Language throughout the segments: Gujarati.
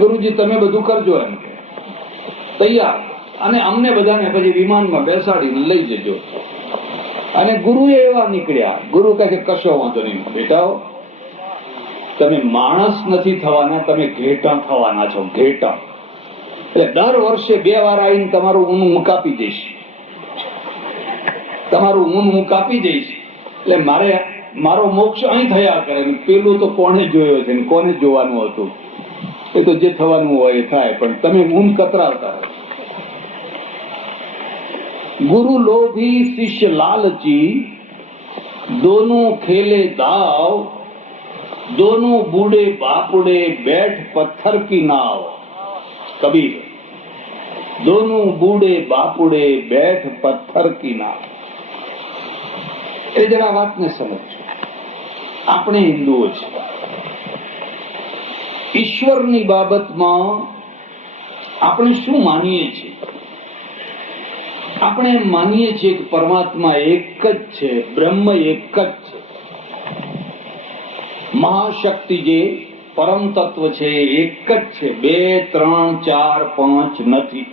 ગુરુજી તમે બધું કરજો એમ કે તૈયાર, અને અમને બધાને પછી વિમાનમાં બેસાડીને લઈ જજો. અને ગુરુ એવા નીકળ્યા. ગુરુ કહે કે કશો વાંધો નહીં બેટાઓ, તમે માણસ નથી થવાના, તમે ઘેટા થવાના છો. ઘેટા એટલે દર વર્ષે 2 વાર આવીને તમારું ઊન હું કાપી દઈશ, તમારું ઊન હું કાપી દઈશ. એટલે મારો મોક્ષ અહીં થયા કરે. પેલું તો કોને જોયો છે ને કોને જોવાનું હતું, એ તો જે થવાનું હોય એ થાય, પણ તમે ઊન કતરાવતા. गुरु लोभी शिष्य लालची, दोनों खेले दाव, दोनों बूढ़े बापुड़े बैठ पत्थर की नाव. कबीर. दोनों बूढ़े बापुड़े बैठ पत्थर की नाव. એ જરા વાતને સમજો. આપણે હિન્દુઓ છે, ઈશ્વરની બાબતમાં આપણે શું માનીએ છીએ? આપણે એમ માનીએ છીએ કે પરમાત્મા એક જ છે, બ્રહ્મ એક જ છે. મહાશક્તિ જે પરમ તત્વ છે એક જ છે, 2, 3, 4, 5 નથી.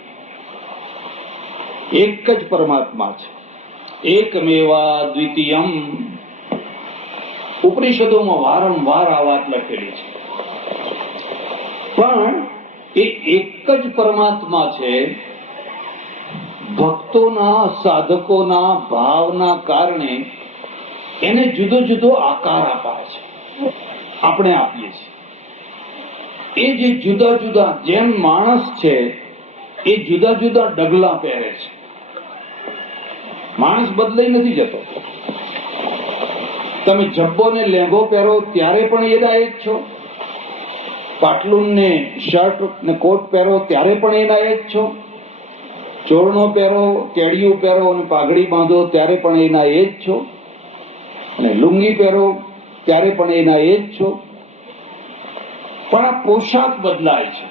એક જ પરમાત્મા છે. એકમેવા દ્વિતીયમ. ઉપનિષદોમાં વારંવાર આ વાત લખેલી છે. પણ એ એક જ પરમાત્મા છે. ભક્તોના, સાધકોના ભાવના કારણે એને જુદો જુદો આકાર અપાય છે, આપણે આપીએ છીએ. એ જે જુદા જુદા, જેમ માણસ છે એ જુદા જુદા ડગલા પહેરે છે. માણસ બદલાઈ નથી જતો. તમે જબ્બો ને લેંગો પહેરો ત્યારે પણ એના એ જ છો. પાટલુન ને શર્ટ ને કોટ પહેરો ત્યારે પણ એના એ જ છો. ચોરણો પહેરો, કેડિયું પહેરો અને પાઘડી બાંધો ત્યારે પણ એના એ જ છો. અને લુંગી પહેરો ત્યારે પણ એના એ જ છો. પણ આ પોશાક બદલાય છે,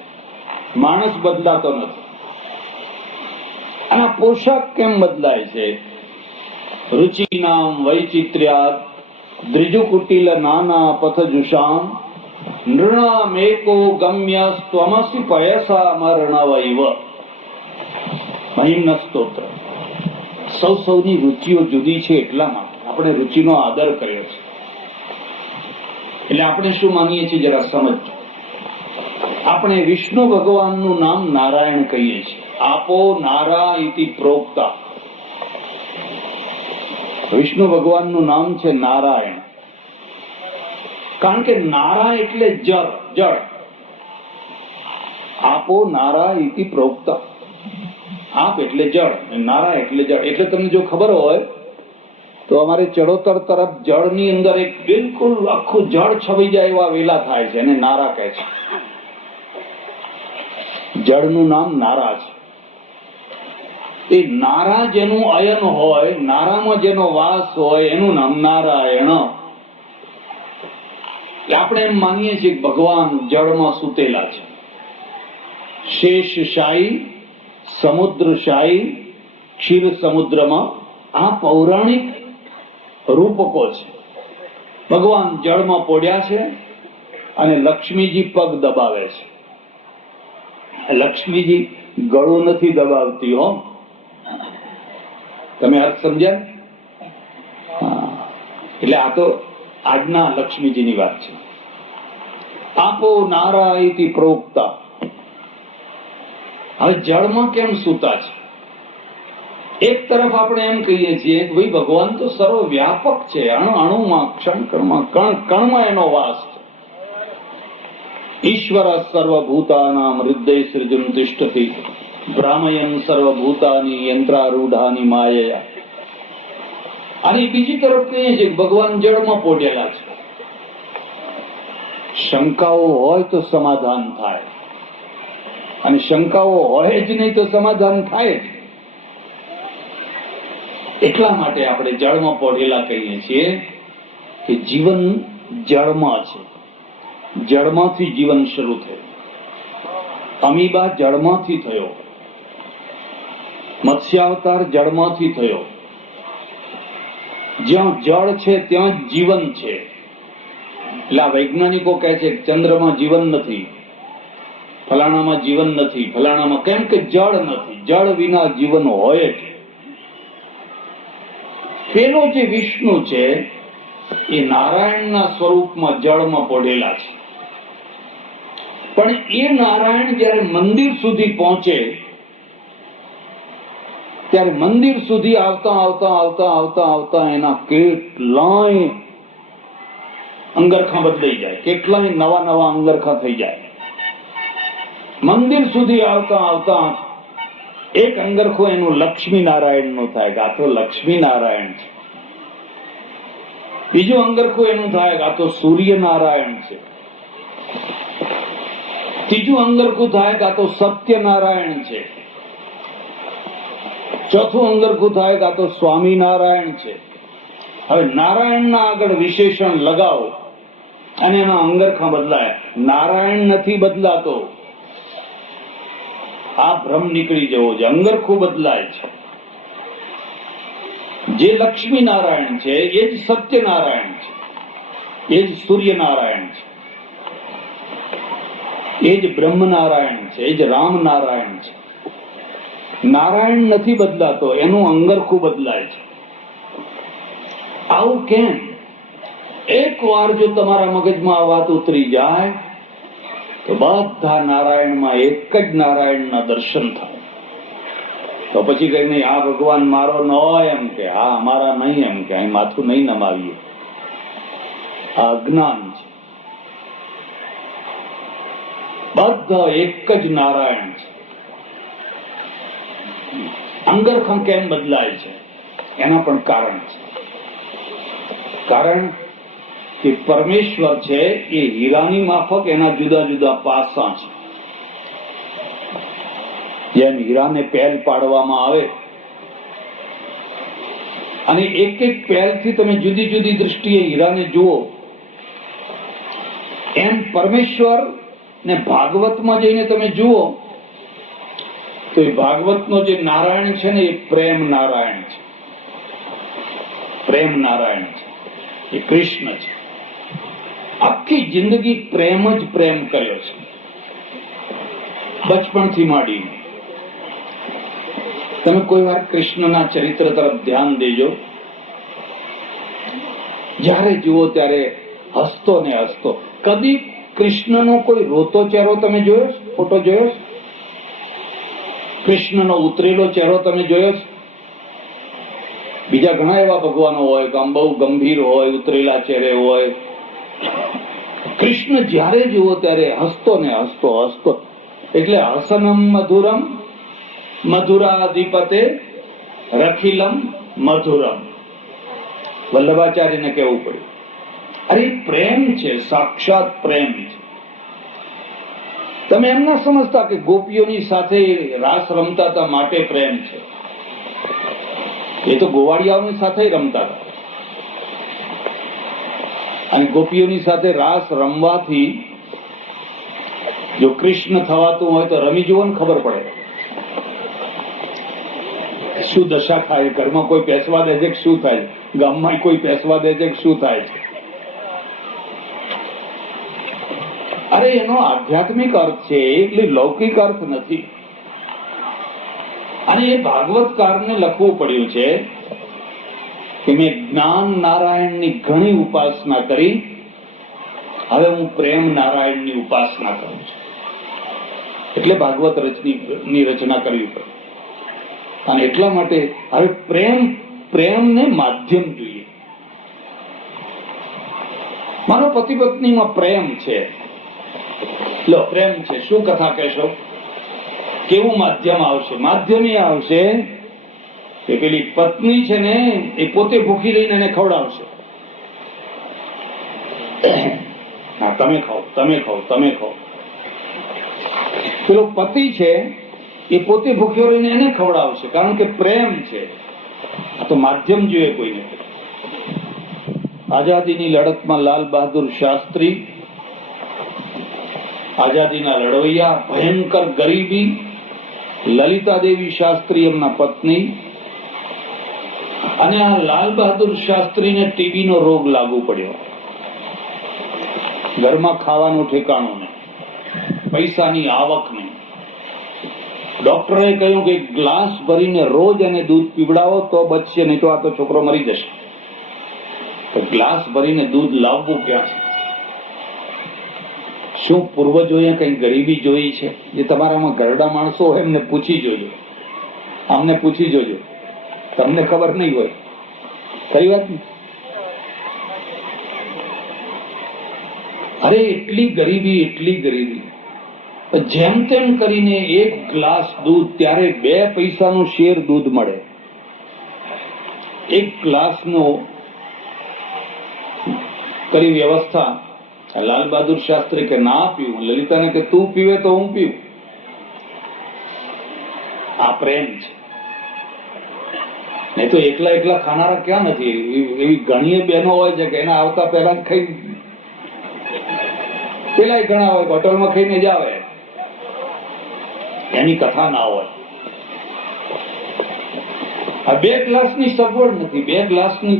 માણસ બદલાતો નથી. અને આ પોશાક કેમ બદલાય છે? રુચિ નામ વૈચિત્ર્યાદ દ્રિજુકુટિલ નાના પથજુષામ નૃણામેકો ગમ્ય સ્ત્વમસી પયસા મર્ણવૈવ. મહિમ્ન સ્તોત્ર. સૌની રુચિઓ જુદી છે, એટલા માટે આપણે રુચિનો આદર કર્યો છે. એટલે આપણે શું માનીએ છીએ જરા સમજો. આપણે વિષ્ણુ ભગવાનનું નામ નારાયણ કહીએ છીએ. આપો નારા ઇતિ પ્રોક્તા. વિષ્ણુ ભગવાનનું નામ છે નારાયણ. કારણ કે નારા એટલે જળ. આપો નારા ઇતિ પ્રોક્તા. આપ એટલે જળ, નારા એટલે જળ. એટલે તમને જો ખબર હોય તો અમારે ચડોતર તરફ જળની અંદર એક બિલકુલ આખું જળ છવાઈ જાય એવા વેલા થાય છે, એને નારા કહે છે. જળનું નામ નારા છે. એ નારા જેનું અયન હોય, નારામાં જેનો વાસ હોય એનું નામ નારાયણ. આપણે એમ માનીએ છીએ કે ભગવાન જળમાં સૂતેલા છે. શેષશાહી, સમુદ્રશાહી, ક્ષીર સમુદ્રમાં. આ પૌરાણિક રૂપકો છે. ભગવાન જળમાં પોડ્યા છે અને લક્ષ્મીજી પગ દબાવે છે. લક્ષ્મીજી ગળું નથી દબાવતી હો. તમે અર્થ સમજ્યા? એટલે આ તો આજના લક્ષ્મીજીની વાત છે. આપો નારા ઇતિ પ્રોક્તા. હવે જળમાં કેમ સૂતા છે? એક તરફ આપણે એમ કહીએ છીએ કે ભાઈ ભગવાન તો સર્વવ્યાપક છે, અણુ અણુમાં, ક્ષણ કણમાં, કણ કણમાં એનો વાસ છે. ઈશ્વર સર્વભૂતાનામ હૃદય સૃજન તિષ્ઠતિ ભ્રામયન સર્વભૂતાની યંત્રારૂઢાની માયયા. અને બીજી તરફ કહીએ છીએ ભગવાન જળમાં પોઢેલા છે. શંકાઓ હોય તો સમાધાન થાય, અને શંકાઓ હોય જ નહીં તો સમાધાન થાય જ. એટલા માટે આપણે જળમાં પોઢેલા કહીએ છીએ કે જીવન જળમાં છે. જળમાંથી જીવન શરૂ થયું. અમીબા જળમાંથી થયો, મત્સ્યાવતાર જળમાંથી થયો. જ્યાં જળ છે ત્યાં જીવન છે. એટલે આ વૈજ્ઞાનિકો કહે છે કે ચંદ્રમાં જીવન નથી, ફલાણામાં જીવન નથી, ફલાણામાં, કેમ કે જળ નથી, જળ વિના જીવન હોય જ. પેલો જે વિષ્ણુ છે એ નારાયણના સ્વરૂપમાં જળમાં પોઢેલા છે. પણ એ નારાયણ જયારે મંદિર સુધી પહોંચે ત્યારે મંદિર સુધી આવતા આવતા આવતા આવતા આવતા એના કેટલાય અંગરખા બદલાઈ જાય, કેટલાય નવા નવા અંગરખા થઈ જાય. મંદિર સુધી આવતા આવતા એક અંગરખું એનું લક્ષ્મી નારાયણ નું થાય કે આ તો લક્ષ્મી નારાયણ છે. બીજું અંગરખું એનું થાય કે આ તો સૂર્ય નારાયણ છે. ત્રીજું અંગરખું થાય કે આ તો સત્યનારાયણ છે. ચોથું અંગરખું થાય કે આ તો સ્વામિનારાયણ છે. હવે નારાયણના આગળ વિશેષણ લગાવો અને એના અંગરખા બદલાય. નારાયણ નથી બદલાતો, આ ભ્રમ નીકળી જવો છે. અંગરખું બદલાય છે. જે લક્ષ્મી નારાયણ છે એ જ સત્યનારાયણ છે, એ જ સૂર્યનારાયણ છે, એ જ બ્રહ્મનારાયણ છે, એ જ રામનારાયણ છે. નારાયણ નથી બદલાતો, એનું અંગરખું બદલાય છે. આવું કેમ? એક વાર જો તમારા મગજમાં આ વાત ઉતરી જાય તો બધા નારાયણમાં એક જ નારાયણના દર્શન થાય. તો પછી કઈ નહીં આ ભગવાન મારો ન હોય એમ કે, હા અમારા નહીં એમ કે, અહીં માથું નહીં નમાવીએ. આ અજ્ઞાન છે. બધા એક જ નારાયણ છે. અંગરખા કેમ બદલાય છે એના પણ કારણ છે. કારણ કે પરમેશ્વર છે એ હીરાની માફક એના જુદા જુદા પાસા છે. જેમ હીરાને પહેલ પાડવામાં આવે અને એક એક પહેલથી તમે જુદી જુદી દ્રષ્ટિએ હીરાને જુઓ, એમ પરમેશ્વર ને ભાગવતમાં જઈને તમે જુઓ તો એ ભાગવતનો જે નારાયણ છે ને એ પ્રેમ નારાયણ છે. પ્રેમ નારાયણ છે, એ કૃષ્ણ છે. આખી જિંદગી પ્રેમ જ પ્રેમ કર્યો છે, બચપણથી માંડીને. તમે કોઈ વાર કૃષ્ણના ચરિત્ર તરફ ધ્યાન દેજો. જ્યારે જુઓ ત્યારે હસતો ને હસતો. કદી કૃષ્ણનો કોઈ રોતો ચહેરો તમે જોયો? ફોટો જોયો? કૃષ્ણનો ઉતરેલો ચહેરો તમે જોયો? બીજા ઘણા એવા ભગવાનો હોય કે આમ બહુ ગંભીર હોય, ઉતરેલા ચહેરે હોય. કૃષ્ણ જ્યારે જુઓ ત્યારે હસતો ને હસતો હસતો. એટલે હસનમ મધુરમ મધુરાધિપતે રખિલમ મધુરમ. વલ્લભાચાર્યને કહેવું પડ્યું. અરે પ્રેમ છે, સાક્ષાત પ્રેમ છે. તમે એમ ના સમજતા કે ગોપીઓની સાથે રાસ રમતા હતા માટે પ્રેમ છે. એ તો ગોવાળિયાઓની સાથે રમતા હતા. અને ગોપીઓની સાથે રાસ રમવાથી જો કૃષ્ણ થવાતું હોય તો રમી જુઓ ને ખબર પડે શું દશા થાય. ઘરમાં કોઈ પેસવા દે છે કે શું થાય? ગામમાં કોઈ પેસવા દે છે કે શું થાય છે? અરે એનો આધ્યાત્મિક અર્થ છે, એટલે લૌકિક અર્થ નથી. અને એ ભાગવતકારને લખવું પડ્યું છે કે મેં જ્ઞાન નારાયણની ઘણી ઉપાસના કરી, હવે હું પ્રેમ નારાયણની ઉપાસના કરું છું. એટલે ભાગવત ની રચના કરવી પડે. અને એટલા માટે હવે પ્રેમને માધ્યમ જોઈએ. મારો પતિ પત્નીમાં પ્રેમ છે, લો પ્રેમ છે, શું કથા કહેશો? કેવું માધ્યમ આવશે? માધ્યમ એ આવશે કે પેલી પત્ની છે ને એ પોતે ભૂખી રહીને એને ખવડાવશે. હા તમે ખાઓ, તમે ખાઓ, તમે ખાઓ. પેલો પતિ છે એ પોતે ભૂખ્યો રહીને એને ખવડાવશે, કારણ કે પ્રેમ છે. આ તો માધ્યમ જોઈએ કોઈને. આઝાદીની લડતમાં લાલ બહાદુર શાસ્ત્રી, આઝાદીના લડવૈયા, ભયંકર ગરીબી, લલિતા દેવી શાસ્ત્રી એમના પત્ની, અને આ લાલ બહાદુર શાસ્ત્રીને ટીબીનો રોગ લાગુ પડ્યો. ઘરમાં ખાવાનું ઠેકાણું નહીં. પૈસાની આવક નહીં. ડોક્ટરે કહ્યું કે ગ્લાસ ભરીને રોજ એને દૂધ પીવડાવો તો બચશે, નહીં તો આ તો છોકરો મરી જશે. તો ગ્લાસ ભરીને દૂધ લાવવું ક્યાં છે? શું પૂર્વજોએ કઈ ગરીબી જોઈ છે? જે તમારામાં ઘરડા માણસો હોય એમને પૂછી જોજો, અમને પૂછી જોજો, તમને ખબર નહીં હોય. કઈ વાત નહીં. અરે એટલી ગરીબી, એટલી ગરીબી. જેમ તેમ કરીને એક ગ્લાસ દૂધ, ત્યારે 2 પૈસાનું શેર દૂધ મળે. એક ગ્લાસનો કરી વ્યવસ્થા. લાલ બહાદુર શાસ્ત્રી કે ના પીવું, લલિતાને કે તું પીવે તો હું પીવું. આ પ્રેમ છે. નહીં તો એકલા એકલા ખાનારા ક્યાં નથી. એવી ઘણી બહેનો હોય છે કે એના આવતા પહેલા જ ખાઈ, પેલા ઘણા હોય હોટલમાં ખાઈને જ આવે, એની કથા ના હોય. આ 2 ગ્લાસની સગવડ નથી, 2 ગ્લાસની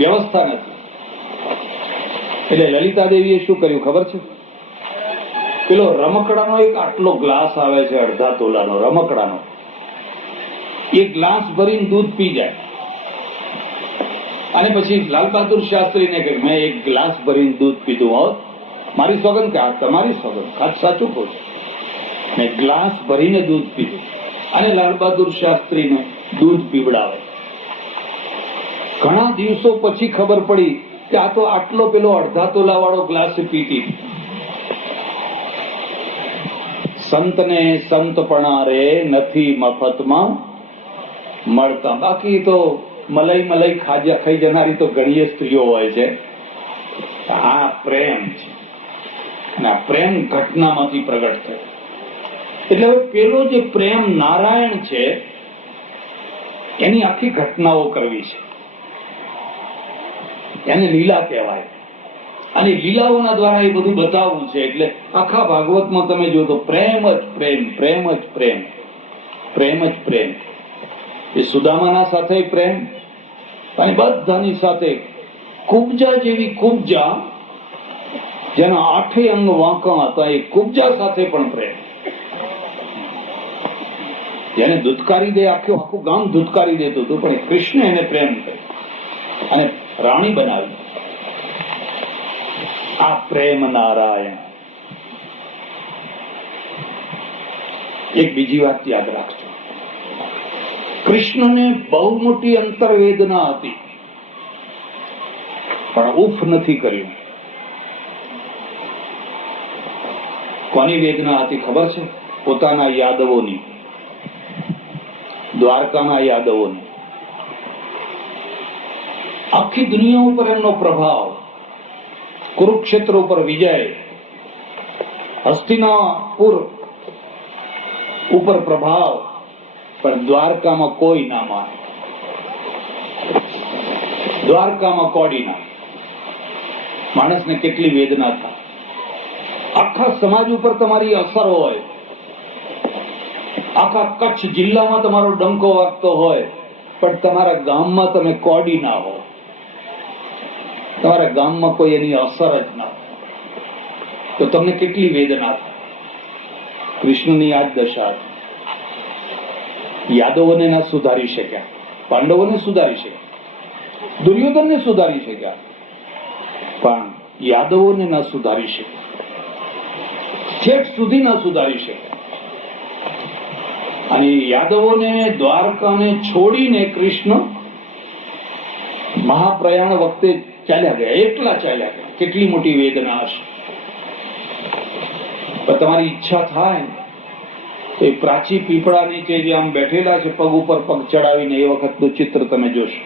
વ્યવસ્થા નથી. એટલે લલિતા દેવીએ શું કર્યું ખબર છે? પેલો રમકડાનો એક આટલો ગ્લાસ આવે છે, અડધા તોલાનો રમકડાનો, એ ગ્લાસ ભરીને દૂધ પી જાય. અને પછી લાલ બહાદુર શાસ્ત્રીને કહે મેં એક ગ્લાસ ભરીને દૂધ પીધું હોત, મારી સોગંદ કે આ તમારી સોગંદ, આ સાચું કહું છું, મેં ગ્લાસ ભરીને દૂધ પીધું. અને લાલ બહાદુર શાસ્ત્રીને દૂધ પીવડાવે. ઘણા દિવસો પછી ખબર પડી કે આ તો આટલો પેલો અડધા તોલા વાળો ગ્લાસ પીતી. સંતને સંતપણા રે નથી મફતમાં મળતા. બાકી તો મલાઈ ખાઈ જનારી તો ઘણી સ્ત્રીઓ હોય છે. આ પ્રેમ છે, અને આ પ્રેમ ઘટનામાંથી પ્રગટ થયો. એટલે હવે પેલો જે પ્રેમ નારાયણ છે એની આખી ઘટનાઓ કરવી છે, એને લીલા કહેવાય. અને લીલાઓના દ્વારા એ બધું બતાવવું છે. એટલે આખા ભાગવતમાં તમે જો તો પ્રેમ જ પ્રેમ, પ્રેમ જ પ્રેમ, પ્રેમ જ પ્રેમ. એ સુદામાના સાથે પ્રેમ, અને બધાની સાથે. કુબ્જા જેવી કુબ્જા, જેના 8 અંગ વાંકા હતા, એ કુબ્જા સાથે પણ પ્રેમ. જેને ધુતકારી દે, આખું ગામ ધુતકારી દેતું હતું, પણ કૃષ્ણ એને પ્રેમ કર્યો અને રાણી બનાવી. આ પ્રેમ નારાયણ. એક બીજી વાત યાદ રાખજો, કૃષ્ણને બહુ મોટી અંતરવેદના હતી, પણ ઉફ નથી કર્યું. કોની વેદના હતી ખબર છે? પોતાના યાદવોની, દ્વારકાના યાદવોની. આખી દુનિયા ઉપર એમનો પ્રભાવ, કુરુક્ષેત્ર ઉપર વિજય, હસ્તિનાપુર ઉપર પ્રભાવ, પણ દ્વારકામાં કોઈ ના માને. દ્વારકામાં કોડી ના. માણસને કેટલી વેદના થાય. આખા સમાજ ઉપર તમારી અસર હોય, આખા કચ્છ જિલ્લામાં તમારો ડંકો વાગતો હોય, પણ તમારા ગામમાં તમે કોડી ના હો, તમારા ગામમાં કોઈ એની અસર જ ના હોય, તો તમને કેટલી વેદના થાય. કૃષ્ણની આ જ દશા હતી. યાદવોને ના સુધારી શક્યા, પાંડવોને સુધારી શક્યા, દુર્યોધનને સુધારી શક્યા, પણ યાદવોને ના સુધારી શક્યા, છેક સુધી ના સુધારી શક્યા. અને યાદવોને, દ્વારકાને છોડીને કૃષ્ણ મહાપ્રયાણ વખતે ચાલ્યા ગયા, એકલા ચાલ્યા ગયા. કેટલી મોટી વેદના હશે. પણ તમારી ઈચ્છા થાય એ પ્રાચી પીપળા નીચે જે આમ બેઠેલા છે, પગ ઉપર પગ ચડાવીને, એ વખતનું ચિત્ર તમે જોશો.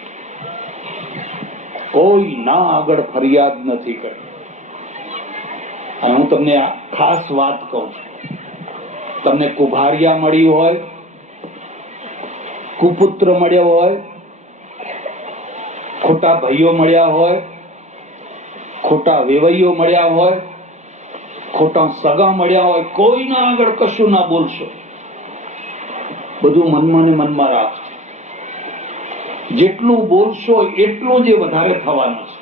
કોઈ ના આગળ ફરિયાદ નથી કરી. અને હું તમને આ ખાસ વાત કહું છું, તમને કુભારિયા મળ્યું હોય, કુપુત્ર મળ્યો હોય, ખોટા ભાઈઓ મળ્યા હોય, ખોટા વેવૈયો મળ્યા હોય, ખોટા સગા મળ્યા હોય, કોઈના આગળ કશું ના બોલશો. બધું મનમાં ને મનમાં રાખજો. જેટલું બોલશો એટલું જ વધારે થવાનું છે.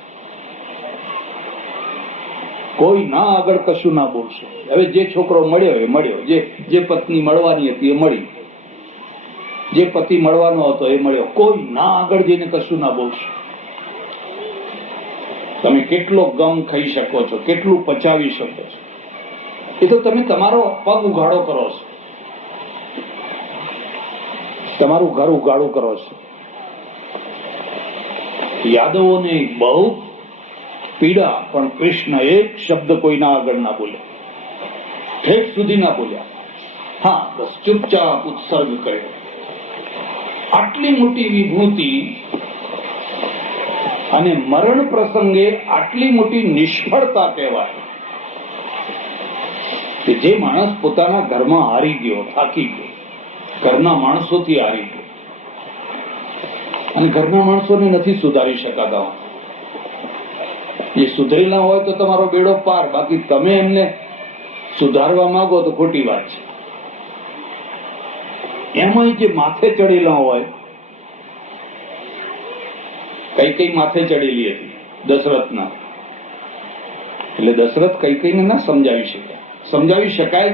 કોઈ ના આગળ કશું ના બોલશે. હવે જે છોકરો મળ્યો એ મળ્યો, જે પત્ની મળવાની હતી એ મળી, જે પતિ મળવાનો હતો એ મળ્યો. કોઈ ના આગળ જઈને કશું ના બોલશે. તમે કેટલો ગમ ખાઈ શકો છો, કેટલું પચાવી શકો છો, એ તો તમે તમારો પગ ઉઘાડો કરો છો, તમારું ઘર ઉઘાડું કરો છો. યાદવોને બહુ પીડા, પણ કૃષ્ણ એક શબ્દ કોઈના આગળ ના બોલ્યા, ઠેઠ સુધી ના બોલ્યા. હા, બસ ચૂપચાપ ઉત્સર્ગ કર્યો. આટલી મોટી વિભૂતિ અને મરણ પ્રસંગે આટલી મોટી નિષ્ફળતા કહેવાય કે જે માણસ પોતાના ઘરમાં હારી ગયો, થાકી ગયો, ઘરના માણસોથી હારી ગયો, અને ઘરના માણસોને નથી સુધારી શકાતા. એ સુધરેલા હોય તો તમારો બેડો પાર, બાકી તમે એમને સુધારવા માંગો તો ખોટી વાત છે. એમાં જે માથે ચડેલા હોય, કઈ માથે ચડેલી હતી દશરથના, એટલે દશરથ કઈકઈને ના સમજાવી શકાય.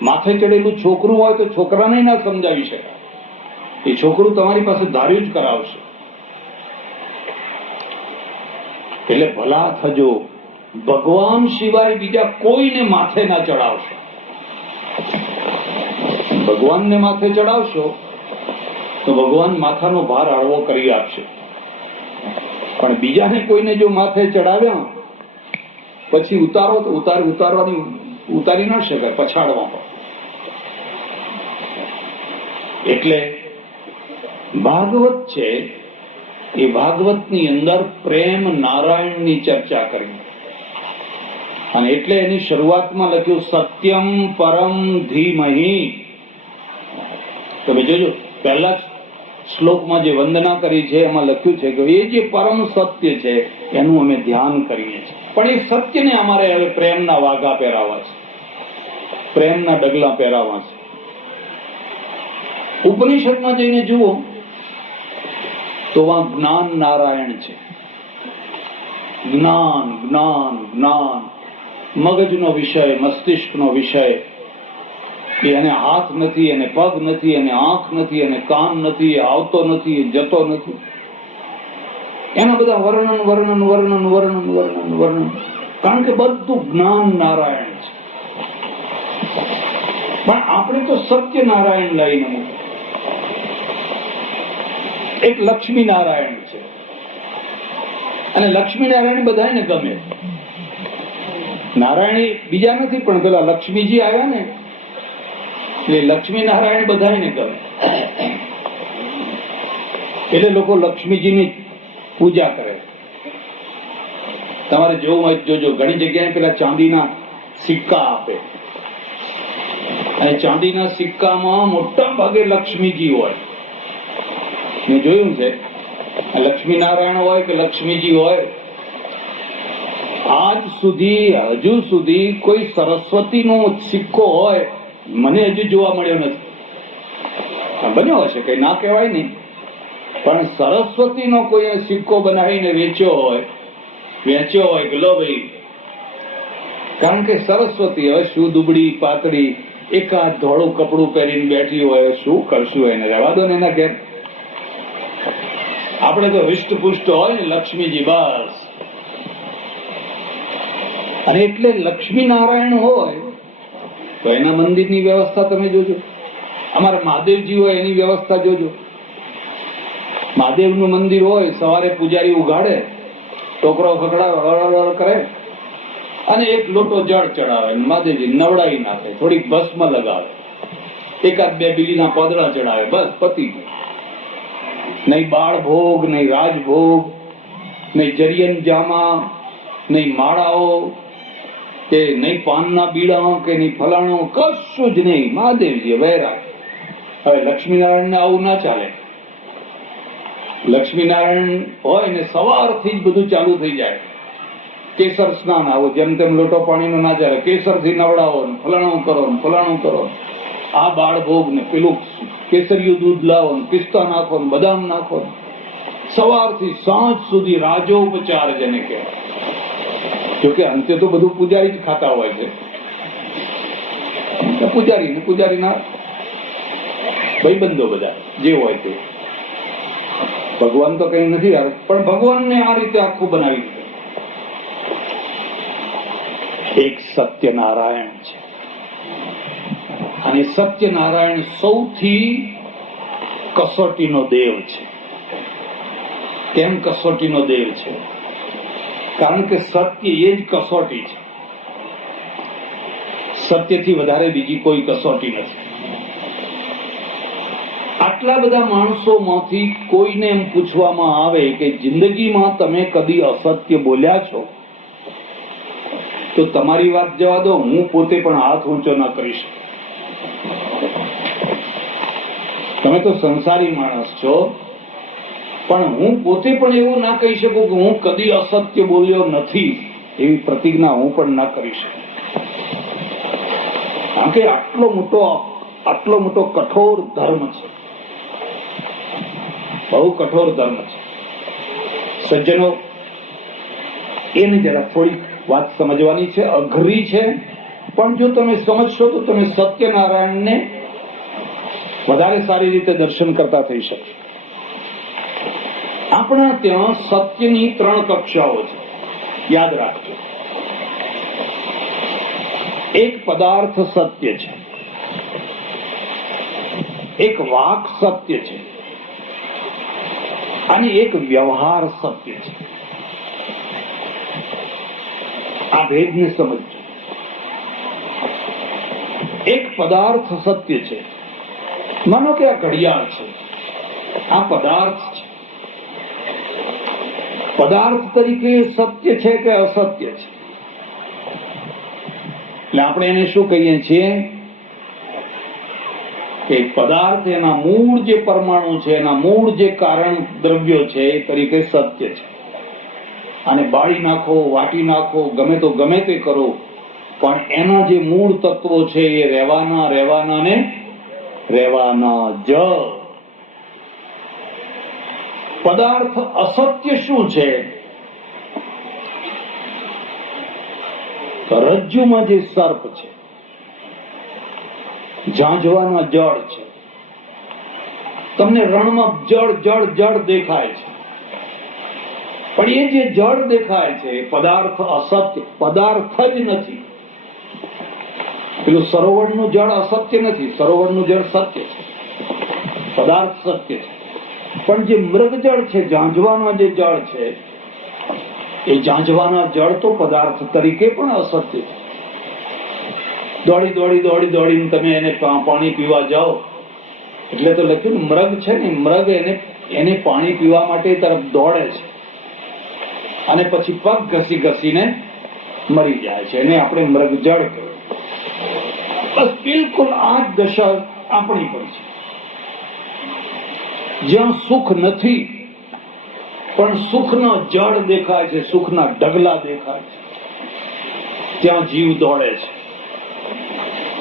માથે ચડેલું છોકરું હોય તો છોકરાને ના સમજાવી શકાય. એ છોકરું તમારી પાસે ધાર્યું જ કરાવશે. એટલે ભલા થજો, ભગવાન સિવાય બીજા કોઈને માથે ના ચડાવશો. ભગવાનને માથે ચડાવશો તો ભગવાન માથાનો ભાર હળવો કરી આપશે. પણ બીજાને કોઈને જો માથે ચડાવ્યા પછી ઉતારો તો ઉતારી ના શકાય, પછાડવા. એટલે ભાગવત છે, એ ભાગવતની અંદર પ્રેમ નારાયણની ચર્ચા કરી, અને એટલે એની શરૂઆતમાં લખ્યું સત્યમ પરમ ધીમહિ. તમે જોજો, પહેલા શ્લોકમાં જે વંદના કરી છે એમાં લખ્યું છે કે એ જે પરમ સત્ય છે એનું અમે ધ્યાન કરીએ છીએ. પણ એ સત્યને અમારે હવે પ્રેમના વાઘા પહેરાવા છે, પ્રેમના ડગલા પહેરાવા છે. ઉપનિષદમાં જઈને જુઓ તો આ જ્ઞાન નારાયણ છે. જ્ઞાન જ્ઞાન જ્ઞાન, મગજનો વિષય, મસ્તિષ્કનો વિષય. એને હાથ નથી, એને પગ નથી, એને આંખ નથી, એને કાન નથી, આવતો નથી, જતો નથી. એમાં બધા વર્ણન વર્ણન વર્ણન વર્ણન વર્ણન વર્ણન, કારણ કે બધું જ્ઞાન નારાયણ છે. પણ આપણે તો સત્ય નારાયણ લઈને મૂકે. એક લક્ષ્મી નારાયણ છે, અને લક્ષ્મી નારાયણ બધાને ગમે. નારાયણ બીજા નથી, પણ પેલા લક્ષ્મીજી આવ્યા ને, એટલે લક્ષ્મી નારાયણ બધાને ગમે. એટલે લોકો લક્ષ્મીજીની પૂજા કરે. તમારે જોવું હોય જોજો, ઘણી જગ્યાએ પેલા ચાંદીના સિક્કા આપે, અને ચાંદીના સિક્કામાં મોટા ભાગે લક્ષ્મીજી હોય. મેં જોયું છે, લક્ષ્મીનારાયણ હોય કે લક્ષ્મીજી હોય, આજ સુધી હજુ સુધી કોઈ સરસ્વતીનો સિક્કો હોય મને હજુ જોવા મળ્યો નથી. બન્યો હશે, કઈ ના કહેવાય નહીં, પણ સરસ્વતીનો કોઈ સિક્કો બનાવીને વેચ્યો હોય કે લો ભાઈ, કારણ કે સરસ્વતી હવે શું દુબળી પાતળી, એકાદ ધોળું કપડું પહેરીને બેઠી હોય, શું કરશું એને, રહેવા દો ને એના ઘેર. આપણે તો હૃષ્ટપુષ્ટ હોય ને લક્ષ્મીજી, બસ. અને એટલે લક્ષ્મી નારાયણ હોય તો એના મંદિરની વ્યવસ્થા તમે જોજો. અમારા મહાદેવજી હોય એની વ્યવસ્થા જોજો. મહાદેવનું મંદિર હોય, સવારે પૂજારી ઉઘાડે, ટોકરો ખકડાવે, કરે, અને એક લોટો જળ ચડાવે, મહાદેવજી નવડાવી નાખે, થોડીક ભસ્મ લગાવે, એકાદ બે બીલીના પોદડા ચડાવે, બસ પતી ગયું. નહીં બાળ ભોગ, નહીં રાજભોગ, નહીં જરિયન જામા, નહીં માળાઓ, કે નહીં પાનના બીડા, કે નહીં ફલાણો, કશું જ નહીં. મહાદેવજી વૈરાગ. હવે લક્ષ્મીનારાયણને આવું ના ચાલે. લક્ષ્મીનારાયણ હોય ને સવારથી જ બધું ચાલુ થઈ જાય. કેસર સ્નાન, આવો જેમ તેમ લોટો પાણીનો ના ચાલે, કેસરથી નવડાવો, ફલાણું કરો, ફલાણું કરો, આ બાળ ભોગ ને પેલું કેસરિયું દૂધ લાવો, પિસ્તા નાખો, બદામ નાખો, સવારથી સાંજ સુધી રાજોપચાર જેને કહેવાય. જોકે અંતે તો બધું પૂજારી જ ખાતા હોય છે, પૂજારીના ભાઈબંધો બધા જે હોય તે. ભગવાન તો કઈ નથી, પણ ભગવાનને આ રીતે આખું બનાવી દીધું. એક સત્યનારાયણ છે, અને સત્યનારાયણ સૌથી કસોટીનો દેવ છે. કેમ કસોટીનો દેવ છે? કારણ કે સત્ય એ જ કસોટી છે. સત્યથી વધારે બીજી કોઈ કસોટી નથી. આટલા બધા માણસોમાંથી કોઈને એમ પૂછવામાં આવે કે જિંદગીમાં તમે કદી અસત્ય બોલ્યા છો? તો તમારી વાત જવા દો, હું પોતે પણ હાથ ઊંચો ન કરી શકું. તમે તો સંસારી માણસ છો, પણ હું પોતે પણ એવું ના કહી શકું કે હું કદી અસત્ય બોલ્યો નથી, એવી પ્રતિજ્ઞા હું પણ ના કરી શકું. કારણ કે આટલો મોટો કઠોર ધર્મ છે, બહુ કઠોર ધર્મ છે. સજ્જનો, એને જરા થોડી વાત સમજવાની છે, અઘરી છે, પણ જો તમે સમજશો તો તમે સત્યનારાયણને વધારે સારી રીતે દર્શન કરતા થઈ શકશો. આપણા ત્યાં સત્યની 3 કક્ષાઓ છે, યાદ રાખજો. એક પદાર્થ સત્ય છે, એક વાક સત્ય છે, અને એક વ્યવહાર સત્ય છે. આ ભેદને સમજો. એક પદાર્થ સત્ય છે. માનો કે આ ઘડિયાળ છે, આ પદાર્થ છે. પદાર્થ તરીકે સત્ય છે કે અસત્ય છે? એટલે આપણે એને શું કહીએ છીએ કે પદાર્થ, એના મૂળ જે પરમાણુ છે, એના મૂળ જે કારણ દ્રવ્યો છે, એ તરીકે સત્ય છે. અને બાળી નાખો, વાટી નાખો, ગમે તો ગમે તે કરો, પણ એના જે મૂળ તત્વો છે એ રહેવાના ને રહેવાના જ. પદાર્થ અસત્ય શું છે? રજ્જુમાં જે સર્પ છે, ઝાંઝવાના જળ છે. તમને રણમાં જળ દેખાય છે, પણ એ જે જળ દેખાય છે એ પદાર્થ અસત્ય, પદાર્થ જ નથી. પેલું સરોવરનું જળ અસત્ય નથી, સરોવરનું જળ સત્ય છે, પદાર્થ સત્ય છે. પણ જે મૃગજળ છે, ઝાંઝવાના જે જળ છે, એ ઝાંઝવાના જળ તો પદાર્થ તરીકે પણ અસત્ય છે. દોડીને તમે એને પાણી પીવા જાઓ, એટલે તો લખ્યું ને મૃગ છે ને, મૃગ એને પાણી પીવા માટે તરફ દોડે છે, અને પછી પગ ઘસીને મરી જાય છે. એને આપણે મૃગજળ કહીએ. બસ બિલકુલ આ જ દશા આપણી પણ છે. જ્યાં સુખ નથી, પણ સુખના જળ દેખાય છે, સુખના ઢગલા દેખાય છે, ત્યાં જીવ દોડે છે.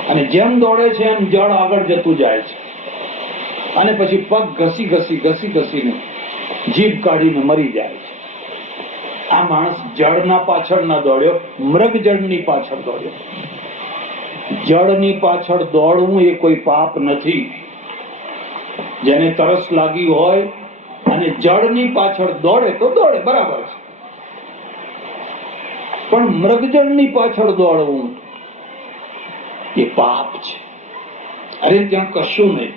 અને જેમ દોડે છે એમ જળ આગળ જતું જાય છે, અને પછી પગ ઘસીને જીભ કાઢીને મરી જાય છે. આ માણસ જળના પાછળ ના દોડ્યો, મૃગજળની પાછળ દોડ્યો. જળની પાછળ દોડવું એ કોઈ પાપ નથી. જેને તરસ લાગી હોય અને જળની પાછળ દોડે તો દોડે, બરાબર છે. પણ મૃગજળની પાછળ દોડવું એ પાપ છે. અરે ત્યાં કશું નથી,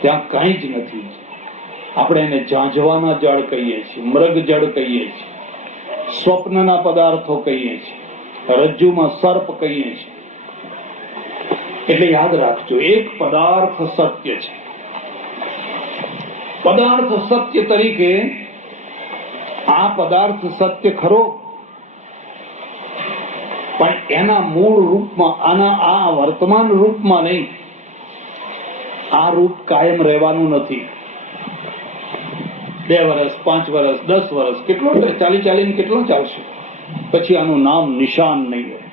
ત્યાં કંઈ જ નથી. આપણે એને ઝાંઝવાના જળ કહીએ છીએ, મૃગજળ કહીએ છીએ, સ્વપ્નના પદાર્થો કહીએ છીએ, રજ્જુમાં સર્પ કહીએ છીએ. એટલે યાદ રાખજો, એક પદાર્થ સત્ય છે. પદાર્થ સત્ય તરીકે આ પદાર્થ સત્ય ખરો, પણ એના મૂળ રૂપમાં, આ વર્તમાન રૂપમાં નહીં. આ રૂપ કાયમ રહેવાનું નથી. 2 વર્ષ, 5 વર્ષ, 10 વર્ષ, કેટલો ચાલીને કેટલો ચાલશે? પછી આનું નામ નિશાન નહીં હોય.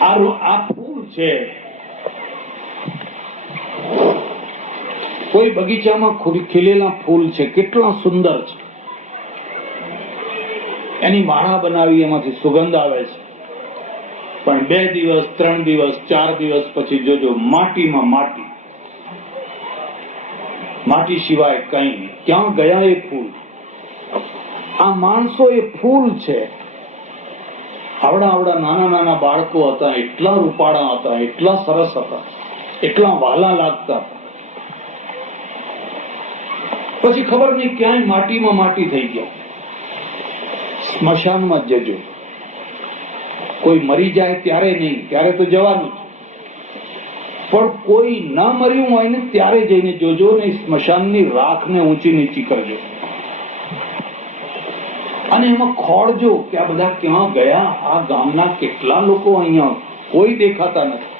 આ ફૂલ છે, કોઈ બગીચામાં ખીલેલા ફૂલ છે, કેટલા સુંદર છે, એની માળા બનાવી, એમાંથી સુગંધ આવે છે. પણ 2 દિવસ, 3 દિવસ, 4 દિવસ પછી જોજો માટીમાં માટી, માટી સિવાય કઈ નહીં. ક્યાં ગયા એ ફૂલ? આ માણસો એ ફૂલ છે. આવડા આવડા નાના નાના બાળકો હતા, એટલા રૂપાળા હતા, એટલા સરસ હતા, એટલા વાલા લાગતા હતા. પછી ખબર નહીં ક્યાંય માટીમાં માટી થઈ ગયા. સ્મશાનમાં જજો, કોઈ મરી જાય ત્યારે નહીં, ત્યારે તો જવાનું જ, પણ કોઈ ના મર્યું હોય ને ત્યારે જઈને જોજો ને સ્મશાનની રાખને ઊંચી નીચી કરજો અને એમાં ખોળજો કે આ બધા ક્યાં ગયા? આ ગામના કેટલા લોકો અહીંયા કોઈ દેખાતા નથી.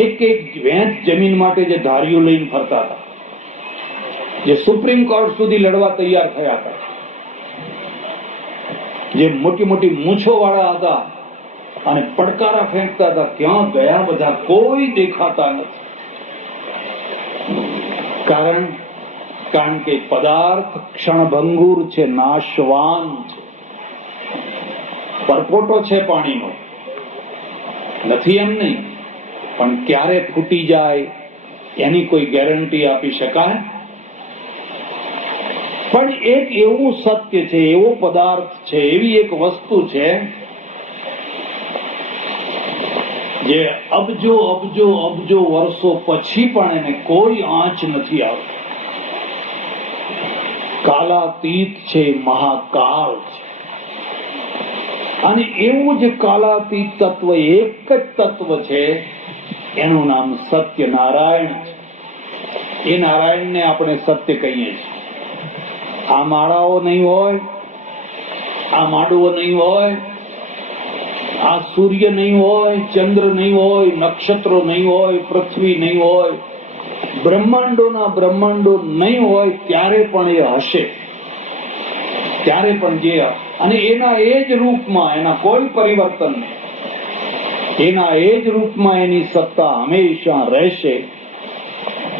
એક એક વેચ જમીન માટે જે ધારીઓ લઈને ફરતા હતા, જે સુપ્રીમ કોર્ટ સુધી લડવા તૈયાર થયા હતા, જે મોટી મોટી મૂછો વાળા હતા અને પડકારા ફેંકતા હતા, ક્યાં ગયા બધા? કોઈ દેખાતા નથી. કારણ કે પદાર્થ ક્ષણભંગુર છે, નાશવાન છે, પરપોટો છે પાણીનો, નથી એમ નહીં, પણ ક્યારે ફૂટી જાય એની કોઈ ગેરંટી આપી શકાય? પણ એક એવું સત્ય છે, એવો પદાર્થ છે, એવી એક વસ્તુ છે જે અબજો અબજો અબજો વર્ષો પછી પણ એને કોઈ આંચ નથી આવતી. કાલાતીત છે, મહાકાળ છે. અને એવું જે કાલાતીત તત્વ, એક જ તત્વ છે, એનું નામ સત્યનારાયણ છે. એ નારાયણને આપણે સત્ય કહીએ છીએ. આ માળાઓ નહીં હોય, આ માંડવો નહીં હોય, આ સૂર્ય નહીં હોય, ચંદ્ર નહીં હોય, નક્ષત્રો નહીં હોય, પૃથ્વી નહીં હોય, બ્રહ્માંડોના બ્રહ્માંડો નહીં હોય, ત્યારે પણ એ હશે. ત્યારે પણ જે, અને એના એ જ રૂપમાં, એના કોઈ પરિવર્તન નહીં, એના એ જ રૂપમાં એની સત્તા હંમેશા રહેશે.